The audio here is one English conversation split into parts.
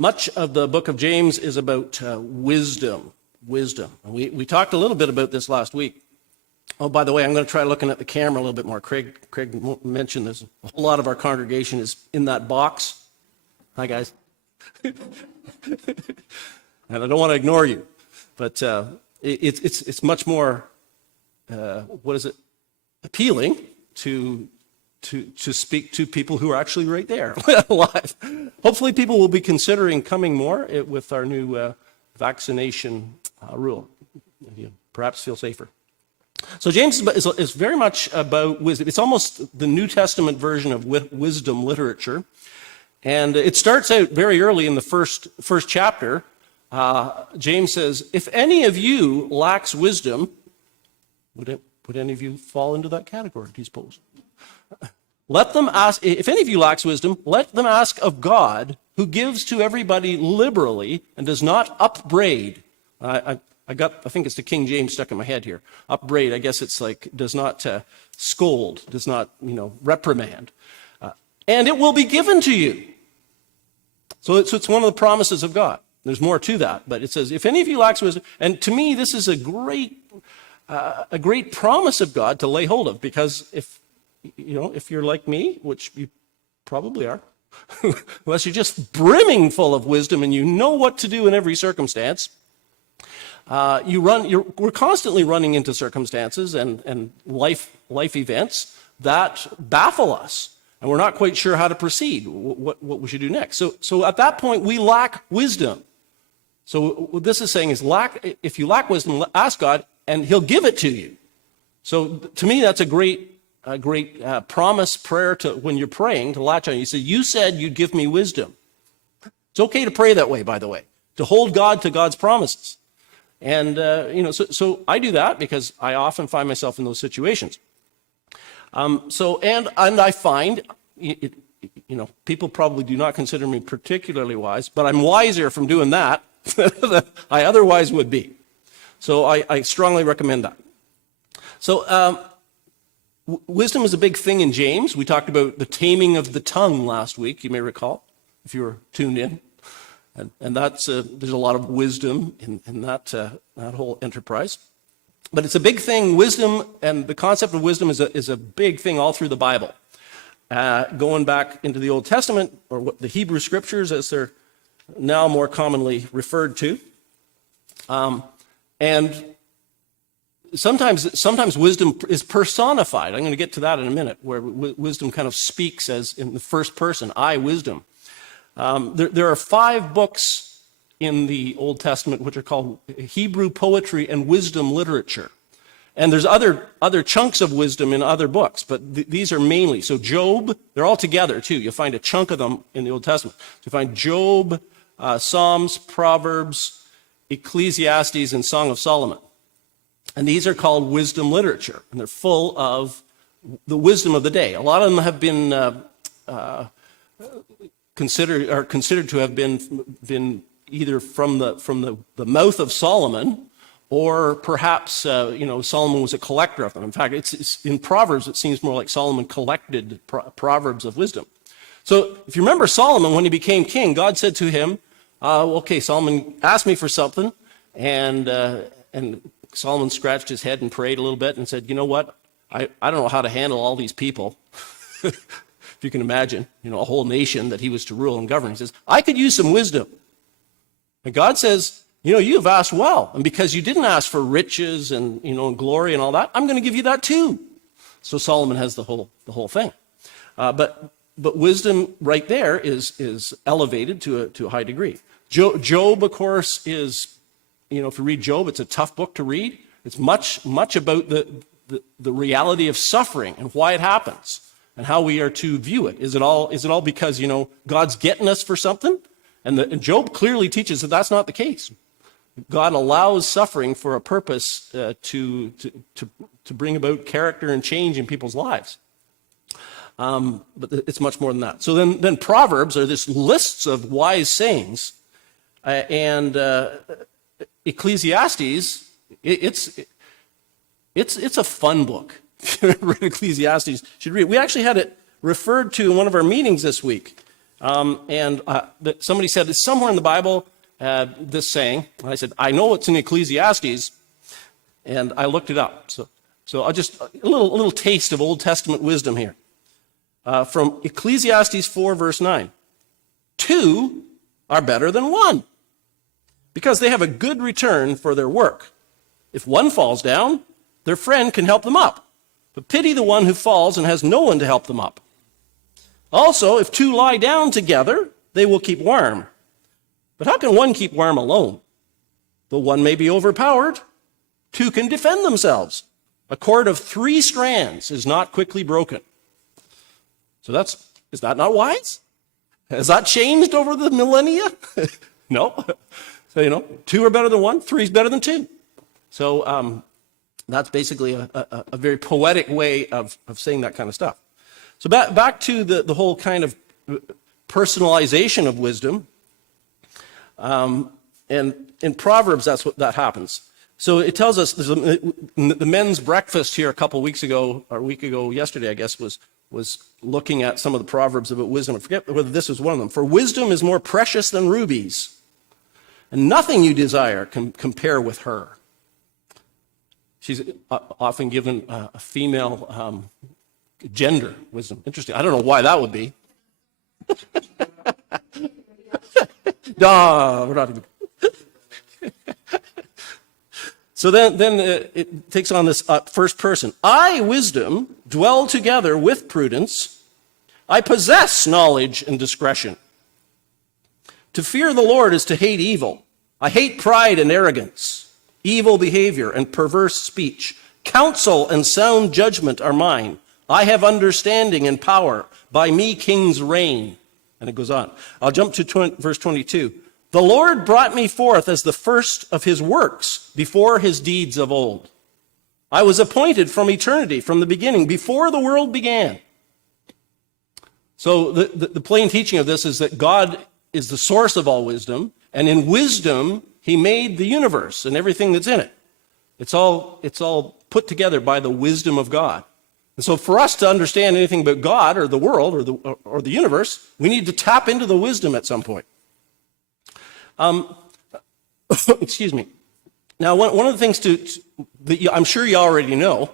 Much of the book of James is about wisdom. Wisdom. We talked a little bit about this last week. Oh, by the way, I'm going to try looking at the camera a little bit more. Craig mentioned this. A whole lot of our congregation is in that box. Hi, guys. And I don't want to ignore you, but it's much more, appealing to speak to people who are actually right there live. Hopefully people will be considering coming more with our new vaccination rule. You perhaps feel safer. So James is very much about wisdom. It's almost the New Testament version of wisdom literature. And it starts out very early in the first chapter. James says, if any of you lacks wisdom, would any of you fall into that category, do you suppose? Let them ask, if any of you lacks wisdom, let them ask of God, who gives to everybody liberally and does not upbraid. I think it's the King James stuck in my head here. Upbraid, I guess it's like, does not scold, does not, reprimand. And it will be given to you. So it's one of the promises of God. There's more to that, but it says, if any of you lacks wisdom, and to me, this is a great promise of God to lay hold of, because if you're like me, which you probably are, unless you're just brimming full of wisdom and you know what to do in every circumstance, we're constantly running into circumstances and life events that baffle us, and we're not quite sure how to proceed, what we should do next. So at that point, we lack wisdom. So what this is saying is, if you lack wisdom, ask God, and He'll give it to you. So to me, that's a great promise prayer to when you're praying to latch on. You say, you said you'd give me wisdom. It's okay to pray that way, by the way, to hold God to God's promises. And, so I do that because I often find myself in those situations. And I find, people probably do not consider me particularly wise, but I'm wiser from doing that than I otherwise would be. So I strongly recommend that. So wisdom is a big thing in James. We talked about the taming of the tongue last week, you may recall, if you were tuned in. And that's there's a lot of wisdom in that whole enterprise. But it's a big thing. Wisdom and the concept of wisdom is a big thing all through the Bible. Going back into the Old Testament, or what the Hebrew Scriptures, as they're now more commonly referred to. And sometimes wisdom is personified. I'm going to get to that in a minute, where wisdom kind of speaks as in the first person, I, wisdom. There are 5 books in the Old Testament which are called Hebrew poetry and wisdom literature. And there's other chunks of wisdom in other books, but these are mainly. So Job, they're all together too. You'll find a chunk of them in the Old Testament. So you find Job, Psalms, Proverbs, Ecclesiastes, and Song of Solomon. And these are called wisdom literature, and they're full of the wisdom of the day. A lot of them have been considered to have been either from the mouth of Solomon, or perhaps Solomon was a collector of them. In fact, it's in Proverbs it seems more like Solomon collected proverbs of wisdom. So if you remember Solomon, when he became king, God said to him, "Okay, Solomon asked me for something," and Solomon scratched his head and prayed a little bit and said, "You know what? I don't know how to handle all these people." If you can imagine, a whole nation that he was to rule and govern. He says, "I could use some wisdom." And God says, you have asked well. And because you didn't ask for riches and, glory and all that, I'm going to give you that too. So Solomon has the whole thing. But wisdom right there is elevated to a high degree. Job, of course, is, if you read Job, it's a tough book to read. It's much about the reality of suffering and why it happens and how we are to view it. Is it all because, God's getting us for something? And Job clearly teaches that that's not the case. God allows suffering for a purpose to bring about character and change in people's lives. But it's much more than that. So then Proverbs are this lists of wise sayings, and Ecclesiastes, it's a fun book. Ecclesiastes should read. We actually had it referred to in one of our meetings this week. Somebody said, it's somewhere in the Bible, this saying. And I said, I know it's in Ecclesiastes, and I looked it up. So I'll just, a little taste of Old Testament wisdom here. From Ecclesiastes 4, verse 9. 2 are better than 1, because they have a good return for their work. If one falls down, their friend can help them up. But pity the one who falls and has no one to help them up. Also, if 2 lie down together, they will keep warm. But how can one keep warm alone? Though one may be overpowered, 2 can defend themselves. A cord of 3 strands is not quickly broken. So is that not wise? Has that changed over the millennia? No. So, 2 are better than 1, 3 is better than 2. So that's basically a very poetic way of saying that kind of stuff. So back to the whole kind of personalization of wisdom. And in Proverbs, that happens. So it tells us, the men's breakfast here a week ago, yesterday, I guess, was looking at some of the Proverbs about wisdom. I forget whether this was one of them. For wisdom is more precious than rubies, and nothing you desire can compare with her. She's often given a female gender wisdom. Interesting. I don't know why that would be. No, we're not even. So then it takes on this first person. I, wisdom, dwell together with prudence. I possess knowledge and discretion. To fear the Lord is to hate evil. I hate pride and arrogance, evil behavior and perverse speech. Counsel and sound judgment are mine. I have understanding and power. By me kings reign. And it goes on. I'll jump to verse 22. The Lord brought me forth as the first of his works before his deeds of old. I was appointed from eternity, from the beginning, before the world began. So the plain teaching of this is that God is the source of all wisdom, and in wisdom, he made the universe and everything that's in it. It's all put together by the wisdom of God. And so for us to understand anything about God or the world or the universe, we need to tap into the wisdom at some point. Excuse me. Now, one of the things that I'm sure you already know,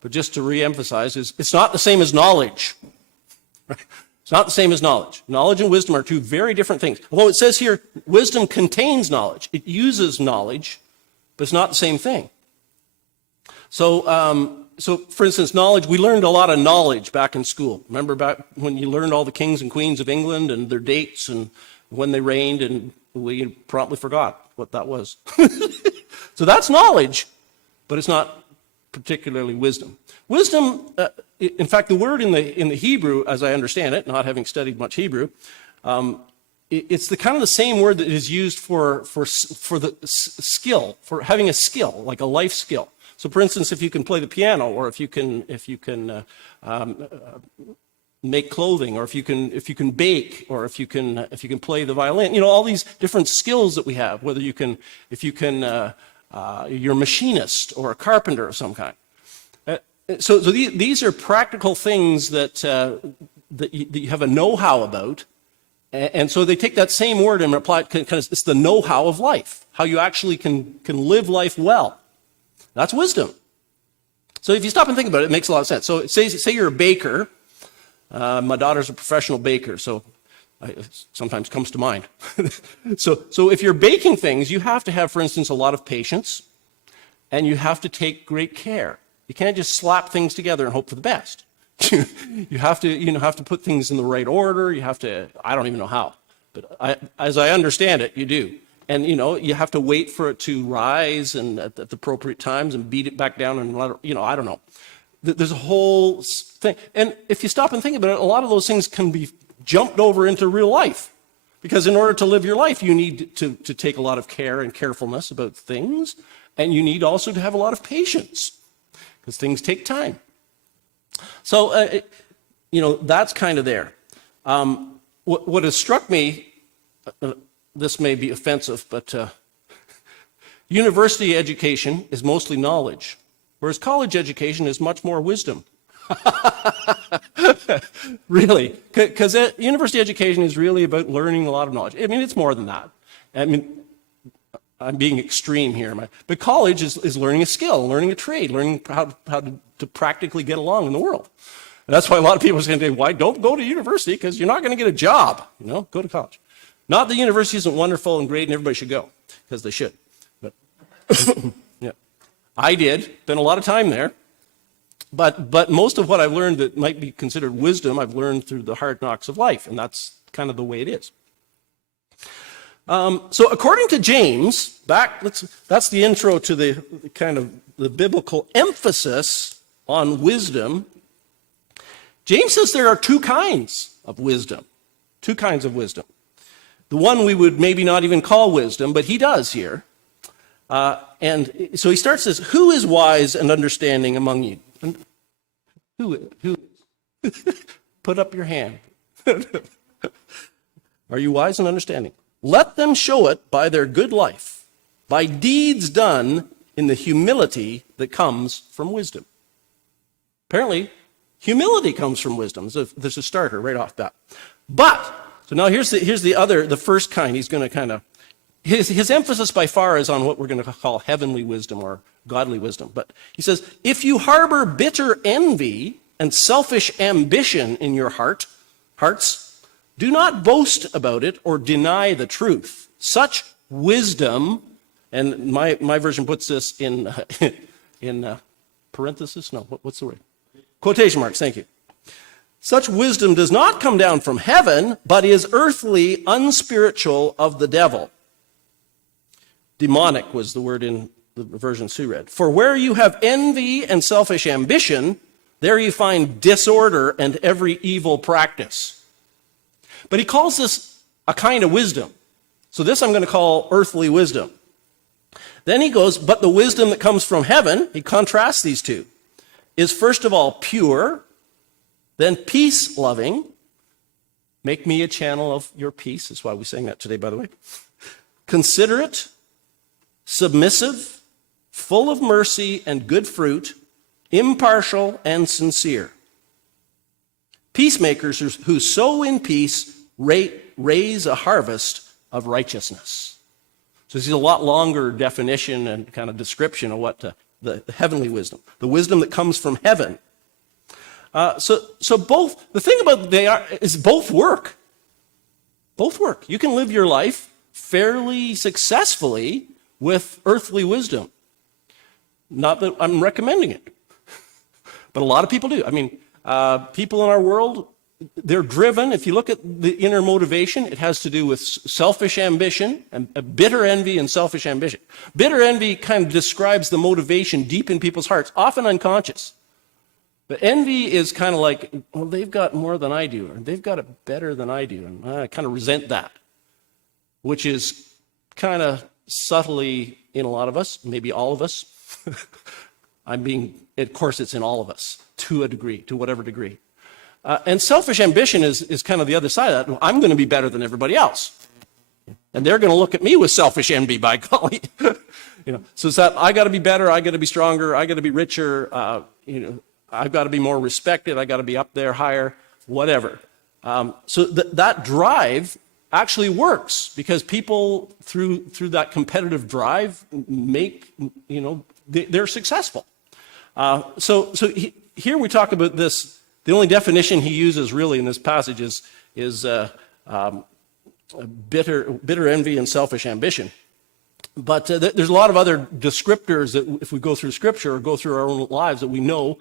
but just to reemphasize, is it's not the same as knowledge. It's not the same as knowledge. Knowledge and wisdom are 2 very different things. Although it says here, wisdom contains knowledge. It uses knowledge, but it's not the same thing. So for instance, knowledge, we learned a lot of knowledge back in school. Remember back when you learned all the kings and queens of England and their dates and when they reigned, and we promptly forgot what that was. So that's knowledge, but it's not particularly wisdom. Wisdom, in fact, the word in the Hebrew, as I understand it, not having studied much Hebrew, it's the kind of the same word that is used for the skill, for having a skill, like a life skill. So, for instance, if you can play the piano, or if you can make clothing, or if you can bake, or if you can play the violin, all these different skills that we have. Whether you're a machinist or a carpenter of some kind. So these are practical things that you have a know-how about, and so they take that same word and apply it. It's the know-how of life, how you actually can live life well. That's wisdom. So if you stop and think about it, it makes a lot of sense. So say you're a baker. My daughter's a professional baker, so it sometimes comes to mind. So if you're baking things, you have to have, for instance, a lot of patience, and you have to take great care. You can't just slap things together and hope for the best. You have to put things in the right order. You have to, I don't even know how, but as I understand it, you do. And, you have to wait for it to rise and at the appropriate times and beat it back down and let it, I don't know. There's a whole thing. And if you stop and think about it, a lot of those things can be jumped over into real life. Because in order to live your life, you need to take a lot of care and carefulness about things. And you need also to have a lot of patience. Because things take time. So, that's kind of there. What has struck me, this may be offensive, but university education is mostly knowledge, whereas college education is much more wisdom. Really, because university education is really about learning a lot of knowledge. I mean, it's more than that. I mean, I'm being extreme here, but college is learning a skill, learning a trade, learning how to practically get along in the world. And that's why a lot of people are saying, why don't go to university? Because you're not going to get a job. Go to college. Not that university isn't wonderful and great and everybody should go, because they should. But yeah, I did spend a lot of time there. But most of what I've learned that might be considered wisdom, I've learned through the hard knocks of life, and that's kind of the way it is. So according to James, that's the intro to the kind of the biblical emphasis on wisdom. James says there are two kinds of wisdom. Two kinds of wisdom. The one we would maybe not even call wisdom, but he does here. And so he starts this, who is wise and understanding among you? Who is? Put up your hand. Are you wise and understanding? Let them show it by their good life, by deeds done in the humility that comes from wisdom. Apparently, humility comes from wisdom. So there's a starter right off that. But, so now here's the first kind. He's going to kind of, his emphasis by far is on what we're going to call heavenly wisdom or godly wisdom. But he says, if you harbor bitter envy and selfish ambition in your hearts, do not boast about it or deny the truth. Such wisdom, and my version puts this in parenthesis? No, what's the word? Quotation marks, thank you. Such wisdom does not come down from heaven, but is earthly, unspiritual, of the devil. Demonic was the word in the version Sue read. For where you have envy and selfish ambition, there you find disorder and every evil practice. But he calls this a kind of wisdom. So this I'm going to call earthly wisdom. Then he goes, but the wisdom that comes from heaven, he contrasts these two, is first of all pure, then peace-loving. Make me a channel of your peace. That's why we sang that today, by the way. Considerate, submissive, full of mercy and good fruit, impartial and sincere. Peacemakers who sow in peace raise a harvest of righteousness. So this is a lot longer definition and kind of description of what the heavenly wisdom, the wisdom that comes from heaven. So both, the thing about they are is both work. Both work. You can live your life fairly successfully with earthly wisdom. Not that I'm recommending it, but a lot of people do. I mean, people in our world, they're driven. If you look at the inner motivation, it has to do with selfish ambition and bitter envy and selfish ambition. Bitter envy kind of describes the motivation deep in people's hearts, often unconscious. But envy is kind of like, well, they've got more than I do, or they've got it better than I do, and I kind of resent that, which is kind of subtly in a lot of us, maybe all of us. Of course, it's in all of us, to a degree, to whatever degree. And selfish ambition is kind of the other side of that. I'm going to be better than everybody else. And they're going to look at me with selfish envy, by golly. So it's that I got to be better, I got to be stronger, I got to be richer, I've got to be more respected, I got to be up there higher, whatever. So that drive actually works because people through that competitive drive they're successful. So here we talk about this. The only definition he uses really in this passage is bitter envy and selfish ambition. But there's a lot of other descriptors that if we go through Scripture or go through our own lives that we know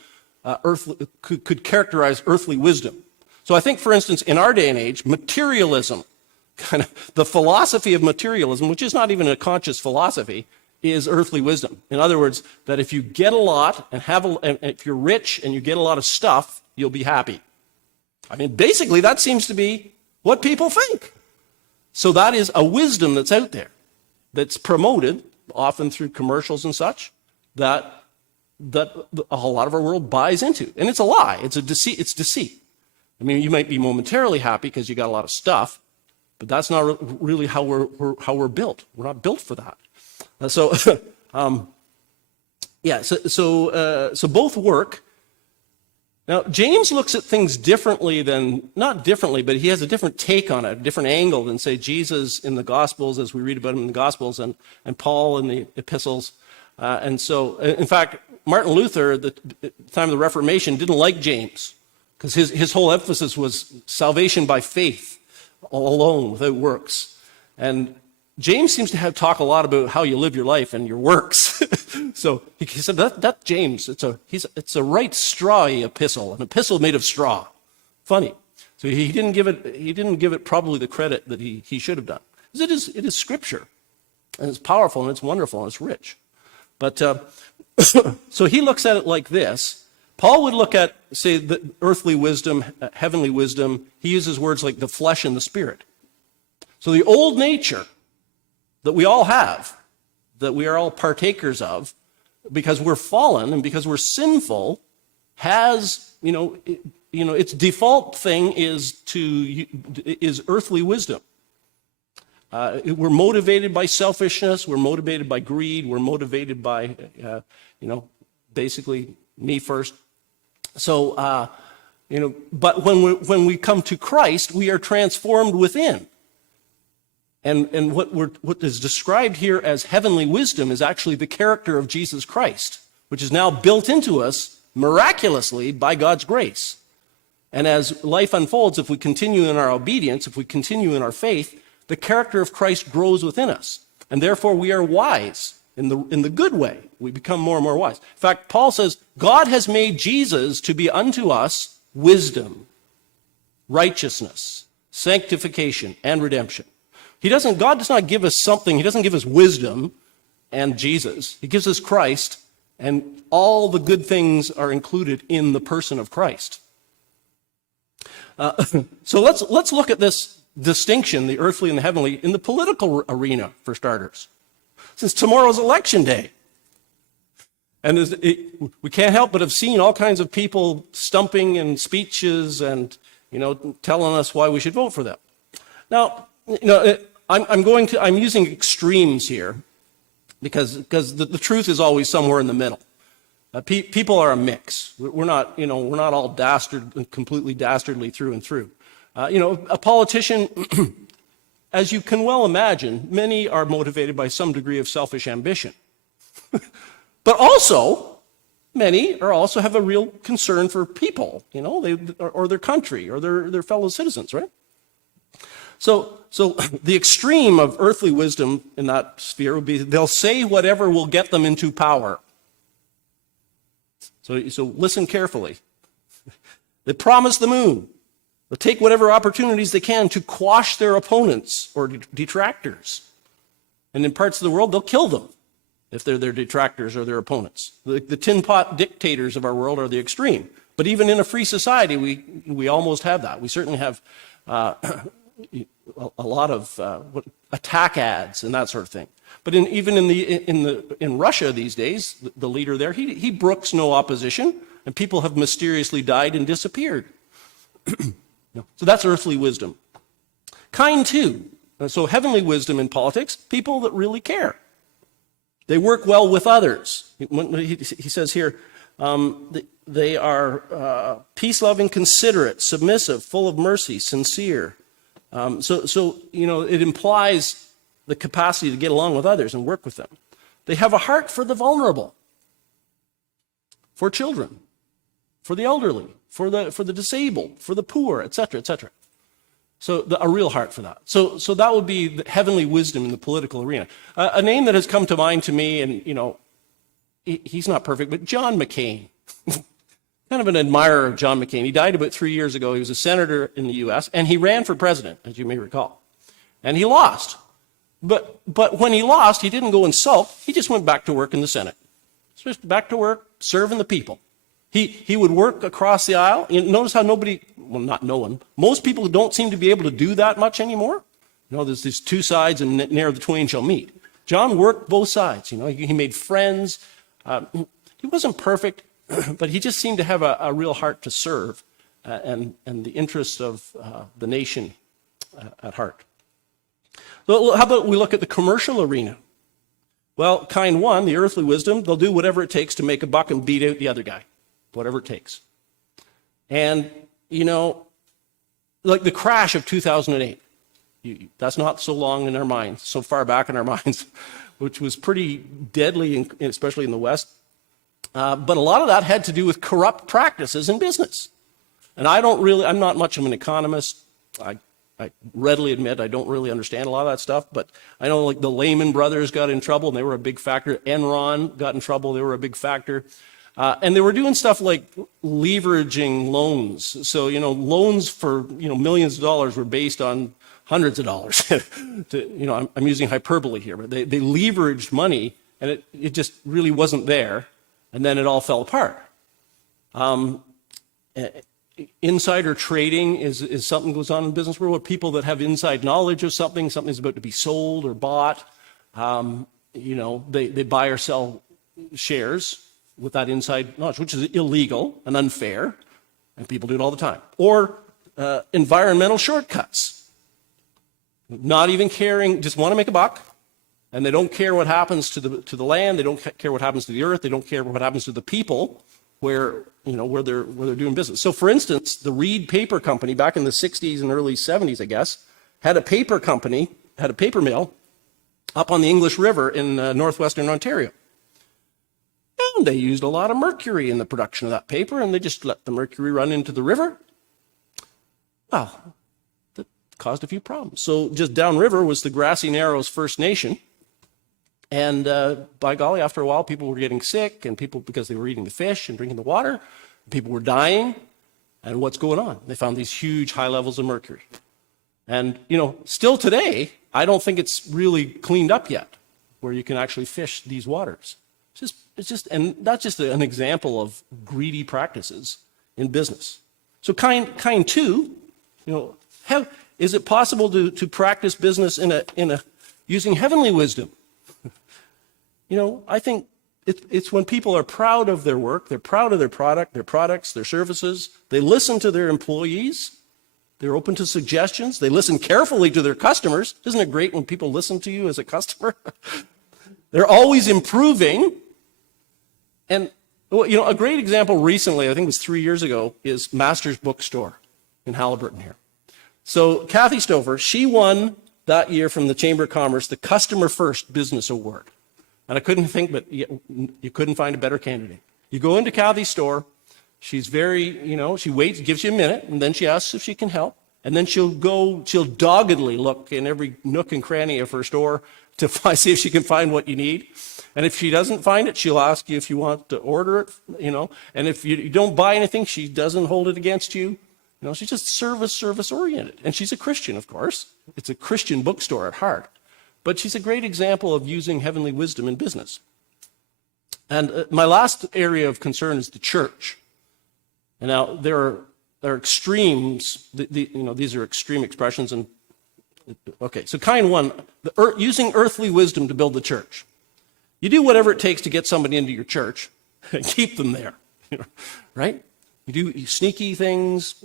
could characterize earthly wisdom. So I think, for instance, in our day and age, materialism, kind of the philosophy of materialism, which is not even a conscious philosophy, is earthly wisdom. In other words, that if you get a lot and if you're rich and you get a lot of stuff, you'll be happy. I mean, basically, that seems to be what people think. So that is a wisdom that's out there, that's promoted, often through commercials and such, that a lot of our world buys into. And it's a lie. It's a deceit. It's deceit. I mean, you might be momentarily happy because you got a lot of stuff, but that's not really how we're built. We're not built for that. So both work. Now, James looks at things differently not differently, but he has a different take on it, a different angle than, say, Jesus in the Gospels, as we read about him in the Gospels, and Paul in the epistles. And so, in fact, Martin Luther, at the time of the Reformation, didn't like James, because his whole emphasis was salvation by faith alone, without works. And James seems to talk a lot about how you live your life and your works. So he said that James, it's a right strawy epistle, an epistle made of straw. Funny. So he didn't give it probably the credit that he should have done. Because it is scripture, and it's powerful, and it's wonderful, and it's rich. But so he looks at it like this. Paul would look at, say, the earthly wisdom, heavenly wisdom. He uses words like the flesh and the spirit. So the old nature that we all have, that we are all partakers of, because we're fallen and because we're sinful, has, its default thing is earthly wisdom. We're motivated by selfishness. We're motivated by greed. We're motivated by, basically me first. So, but when we come to Christ, we are transformed within. And what is described here as heavenly wisdom is actually the character of Jesus Christ, which is now built into us miraculously by God's grace. And as life unfolds, if we continue in our obedience, if we continue in our faith, the character of Christ grows within us. And therefore we are wise in the good way. We become more and more wise. In fact, Paul says, God has made Jesus to be unto us wisdom, righteousness, sanctification, and redemption. God does not give us something. He doesn't give us wisdom and Jesus. He gives us Christ, and all the good things are included in the person of Christ. So let's look at this distinction, the earthly and the heavenly, in the political arena, for starters. Since tomorrow's election day. And we can't help but have seen all kinds of people stumping and speeches and, telling us why we should vote for them. Now, I'm using extremes here because the truth is always somewhere in the middle. People are a mix. We're not all completely dastardly through and through. A politician, as you can well imagine, many are motivated by some degree of selfish ambition. But also, many also have a real concern for people, or their country, or their fellow citizens, right? So the extreme of earthly wisdom in that sphere would be they'll say whatever will get them into power. So listen carefully. They promise the moon. They'll take whatever opportunities they can to quash their opponents or detractors. And in parts of the world, they'll kill them if they're their detractors or their opponents. The tin pot dictators of our world are the extreme. But even in a free society, we almost have that. We certainly have a lot of attack ads and that sort of thing. But even in Russia these days, the leader there, he brooks no opposition, and people have mysteriously died and disappeared. So that's earthly wisdom. Kind two. So heavenly wisdom in politics, people that really care. They work well with others. He says here, they are peace-loving, considerate, submissive, full of mercy, sincere. It implies the capacity to get along with others and work with them. They have a heart for the vulnerable, for children, for the elderly, for the disabled, for the poor, etc., etc. So a real heart for that. So that would be the heavenly wisdom in the political arena. A name that has come to mind to me, and he's not perfect, but John McCain. Kind of an admirer of John McCain. He died about 3 years ago. He was a senator in the U.S., and he ran for president, as you may recall. And he lost. But when he lost, he didn't go and sulk. He just went back to work in the Senate. Just back to work, serving the people. He would work across the aisle. Notice how most people don't seem to be able to do that much anymore. There's these two sides, and ne'er the twain shall meet. John worked both sides. He made friends. He wasn't perfect, but he just seemed to have a real heart to serve and the interests of the nation at heart. So how about we look at the commercial arena? Well, kind one, the earthly wisdom, they'll do whatever it takes to make a buck and beat out the other guy. Whatever it takes. And, like the crash of 2008, that's not so long in our minds, so far back in our minds, which was pretty deadly, especially in the West. But a lot of that had to do with corrupt practices in business. And I'm not much of an economist. I readily admit I don't really understand a lot of that stuff, but I know like the Lehman Brothers got in trouble and they were a big factor. Enron got in trouble, they were a big factor. And they were doing stuff like leveraging loans. So, loans for, millions of dollars were based on hundreds of dollars. I'm using hyperbole here, but they leveraged money and it just really wasn't there. And then it all fell apart. Insider trading is something that goes on in the business world where people that have inside knowledge of something's about to be sold or bought. They buy or sell shares with that inside knowledge, which is illegal and unfair, and people do it all the time. Or environmental shortcuts. Not even caring, just want to make a buck, and they don't care what happens to the land, they don't care what happens to the earth, they don't care what happens to the people where they're doing business. So for instance, the Reed Paper Company back in the 60s and early 70s, I guess, had a paper mill up on the English River in northwestern Ontario. And they used a lot of mercury in the production of that paper, and they just let the mercury run into the river. Well, that caused a few problems. So just downriver was the Grassy Narrows First Nation. And by golly, after a while, people were getting sick, and because they were eating the fish and drinking the water, people were dying. And what's going on? They found these huge high levels of mercury. And, still today, I don't think it's really cleaned up yet, where you can actually fish these waters. And that's just an example of greedy practices in business. So kind two, is it possible to practice business using heavenly wisdom? I think it's when people are proud of their work, they're proud of their products, their services, they listen to their employees, they're open to suggestions, they listen carefully to their customers. Isn't it great when people listen to you as a customer? They're always improving. And, a great example recently, I think it was 3 years ago, is Master's Bookstore in Haliburton here. So Kathy Stover, she won that year from the Chamber of Commerce the Customer First Business Award. And I couldn't think, but you couldn't find a better candidate. You go into Kathy's store, she's very, she waits, gives you a minute, and then she asks if she can help. And then she'll doggedly look in every nook and cranny of her store to see if she can find what you need. And if she doesn't find it, she'll ask you if you want to order it, And if you don't buy anything, she doesn't hold it against you. She's just service oriented. And she's a Christian, of course. It's a Christian bookstore at heart. But she's a great example of using heavenly wisdom in business. And my last area of concern is the church. And now there are extremes. These are extreme expressions. And okay, so kind one, using earthly wisdom to build the church. You do whatever it takes to get somebody into your church and keep them there, right? You do sneaky things,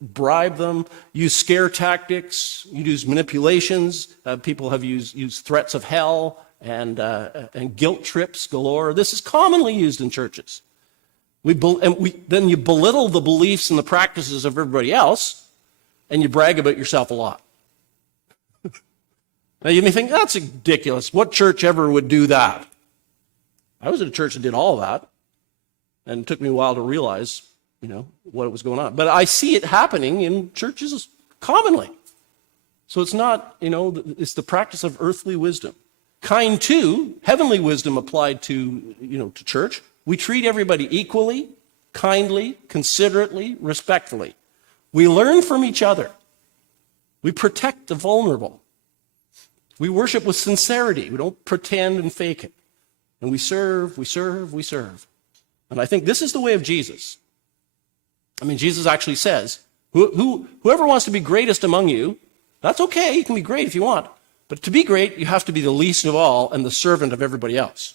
bribe them, use scare tactics, you use manipulations. People have used threats of hell and guilt trips galore. This is commonly used in churches. Then you belittle the beliefs and the practices of everybody else, and you brag about yourself a lot. Now you may think, that's ridiculous. What church ever would do that? I was at a church that did all that, and it took me a while to realize what was going on. But I see it happening in churches commonly. So it's not, it's the practice of earthly wisdom. Kind two, heavenly wisdom applied to church. We treat everybody equally, kindly, considerately, respectfully. We learn from each other. We protect the vulnerable. We worship with sincerity. We don't pretend and fake it. And we serve. And I think this is the way of Jesus. Jesus actually says, whoever wants to be greatest among you, that's okay, you can be great if you want. But to be great, you have to be the least of all and the servant of everybody else.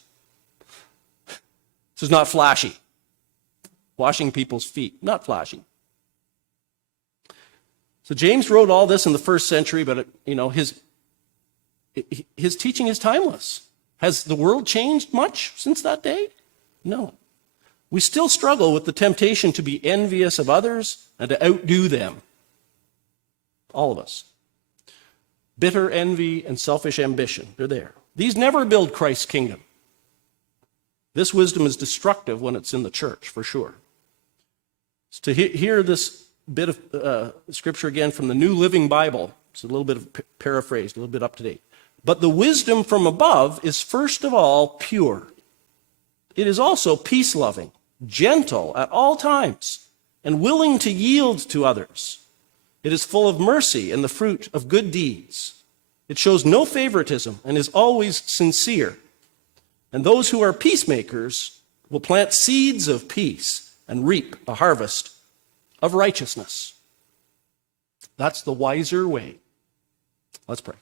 This is not flashy. Washing people's feet, not flashy. So James wrote all this in the first century, but his teaching is timeless. Has the world changed much since that day? No. we still struggle with the temptation to be envious of others and to outdo them. All of us. Bitter envy and selfish ambition, they're there. These never build Christ's kingdom. This wisdom is destructive when it's in the church, for sure. So to hear this bit of scripture again from the New Living Bible, it's a little bit of paraphrased, a little bit up to date. But the wisdom from above is first of all pure. It is also peace-loving, gentle at all times, and willing to yield to others. It is full of mercy and the fruit of good deeds. It shows no favoritism and is always sincere. And those who are peacemakers will plant seeds of peace and reap a harvest of righteousness. That's the wiser way. Let's pray.